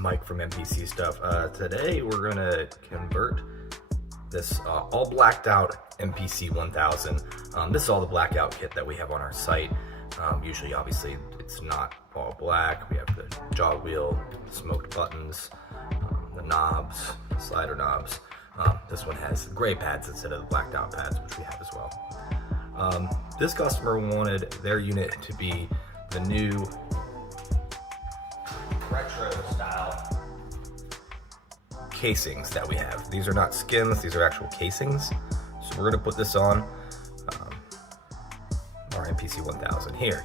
Mike from MPC Stuff. Today we're gonna convert this all blacked out MPC1000. This is all the blackout kit that we have on our site. Usually, obviously, it's not all black. We have the jog wheel, smoked buttons, the knobs, slider knobs. This one has gray pads instead of the blacked out pads, which we have as well. This customer wanted their unit to be the new retro style casings that we have. These are not skins, these are actual casings. So we're gonna put this on our MPC1000 here.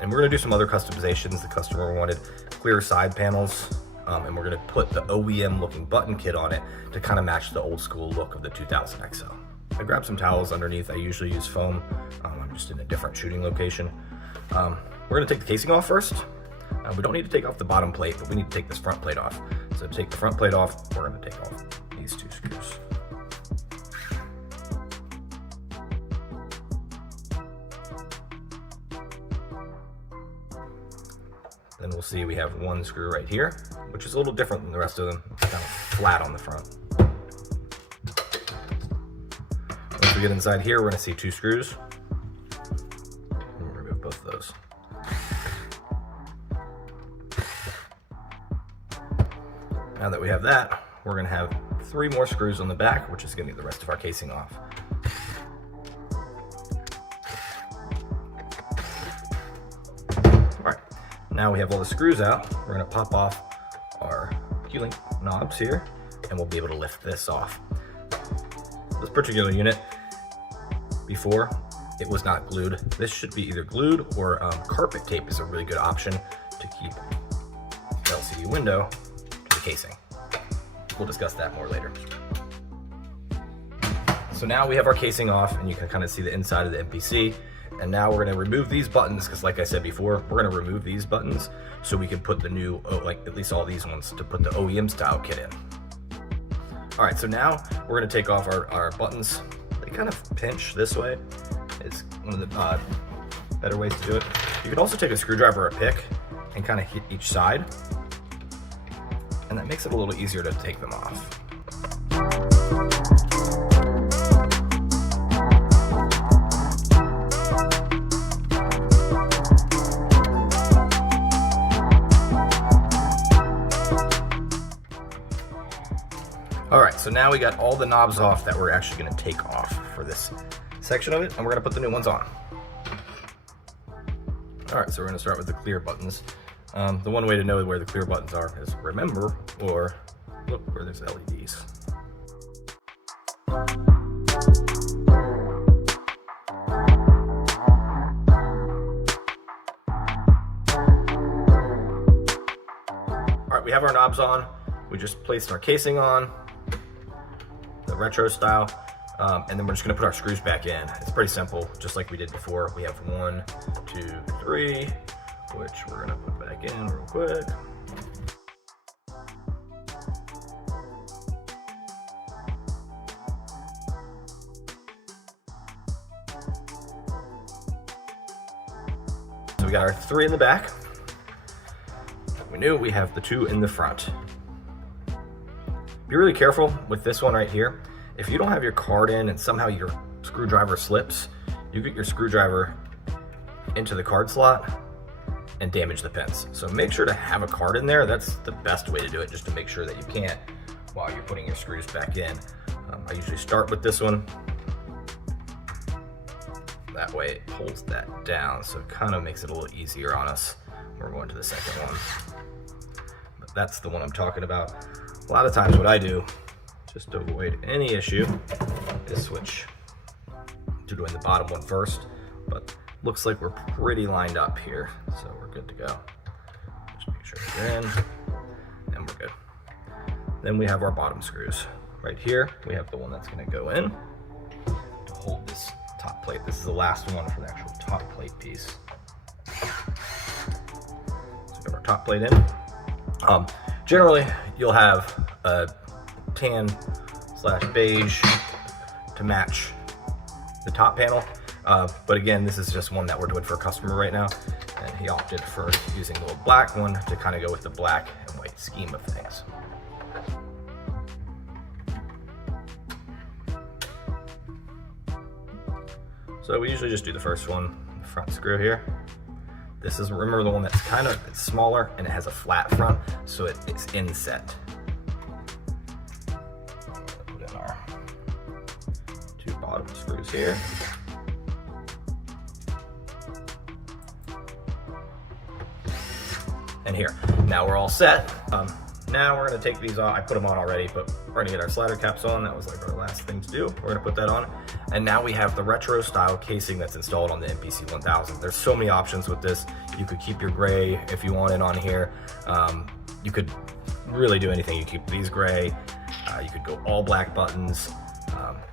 And we're gonna do some other customizations. The customer wanted clear side panels, and we're gonna put the OEM looking button kit on it to kind of match the old school look of the 2000 XL. I grabbed some towels underneath. I usually use foam. I'm just in a different shooting location. We're gonna take the casing off first. We don't need to take off the bottom plate, but we need to take this front plate off. So to take the front plate off, we're gonna take off these two screws. Then we'll see we have one screw right here, which is a little different than the rest of them. It's kind of flat on the front. Once we get inside here, we're gonna see two screws. And we'll remove both of those. Now that we have that, we're gonna have 3 more screws on the back, which is gonna get the rest of our casing off. All right, now we have all the screws out. We're gonna pop off our Q-link knobs here, and we'll be able to lift this off. This particular unit, before, it was not glued. This should be either glued or carpet tape is a really good option to keep the LCD window casing. We'll discuss that more later. So now we have our casing off, and you can kind of see the inside of the MPC. And now we're going to remove these buttons, because like I said before, we're going to remove these buttons so we can put the new, like at least all these ones, to put the OEM style kit in. All right, so now we're going to take off our buttons. They kind of pinch this way. It's one of the better ways to do it. You can also take a screwdriver or a pick and kind of hit each side, and that makes it a little easier to take them off. All right, so now we got all the knobs off that we're actually gonna take off for this section of it, and we're gonna put the new ones on. All right, so we're gonna start with the clear buttons. The one way to know where the clear buttons are is remember, or look where there's LEDs. All right, we have our knobs on. We just placed our casing on, the retro style, and then we're just gonna put our screws back in. It's pretty simple, just like we did before. We have 1, 2, 3, which we're gonna put back in real quick. So we got our 3 in the back. We knew we have the 2 in the front. Be really careful with this one right here. If you don't have your card in and somehow your screwdriver slips, you get your screwdriver into the card slot and damage the pins. So make sure to have a card in there. That's the best way to do it, just to make sure that you can't while you're putting your screws back in. I usually start with this one. That way it pulls that down, so it kind of makes it a little easier on us. We're going to the second one. But that's the one I'm talking about. A lot of times what I do, just to avoid any issue, is switch to doing the bottom one first. But looks like we're pretty lined up here, so we're good to go. Just make sure they're in, and we're good. Then we have our bottom screws. Right here, we have the one that's gonna go in to hold this top plate. This is the last one for the actual top plate piece. So we have our top plate in. Generally, you'll have a tan/beige to match the top panel. But again, this is just one that we're doing for a customer right now, and he opted for using the little black one to kind of go with the black and white scheme of things. So we usually just do the first one, the front screw here. This is, remember, the one that's kind of smaller and it has a flat front, so it's inset. Put in our 2 bottom screws here. And here. Now we're all set. Now we're gonna take these off. I put them on already, but we're gonna get our slider caps on. That was like our last thing to do. We're gonna put that on. And now we have the retro style casing that's installed on the MPC1000. There's so many options with this. You could keep your gray if you wanted on here. You could really do anything. You keep these gray. You could go all black buttons.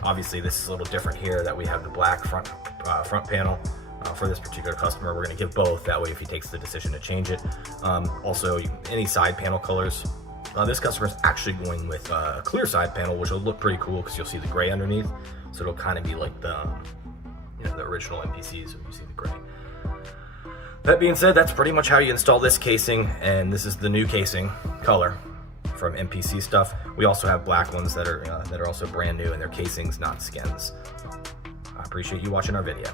Obviously this is a little different here that we have the black front panel. For this particular customer, we're going to give both. That way, if he takes the decision to change it. Also, any side panel colors. This customer is actually going with a clear side panel, which will look pretty cool because you'll see the gray underneath. So it'll kind of be like the, the original MPCs. So you see the gray. That being said, that's pretty much how you install this casing, and this is the new casing color from MPC stuff. We also have black ones that are also brand new, and they're casings, not skins. I appreciate you watching our video.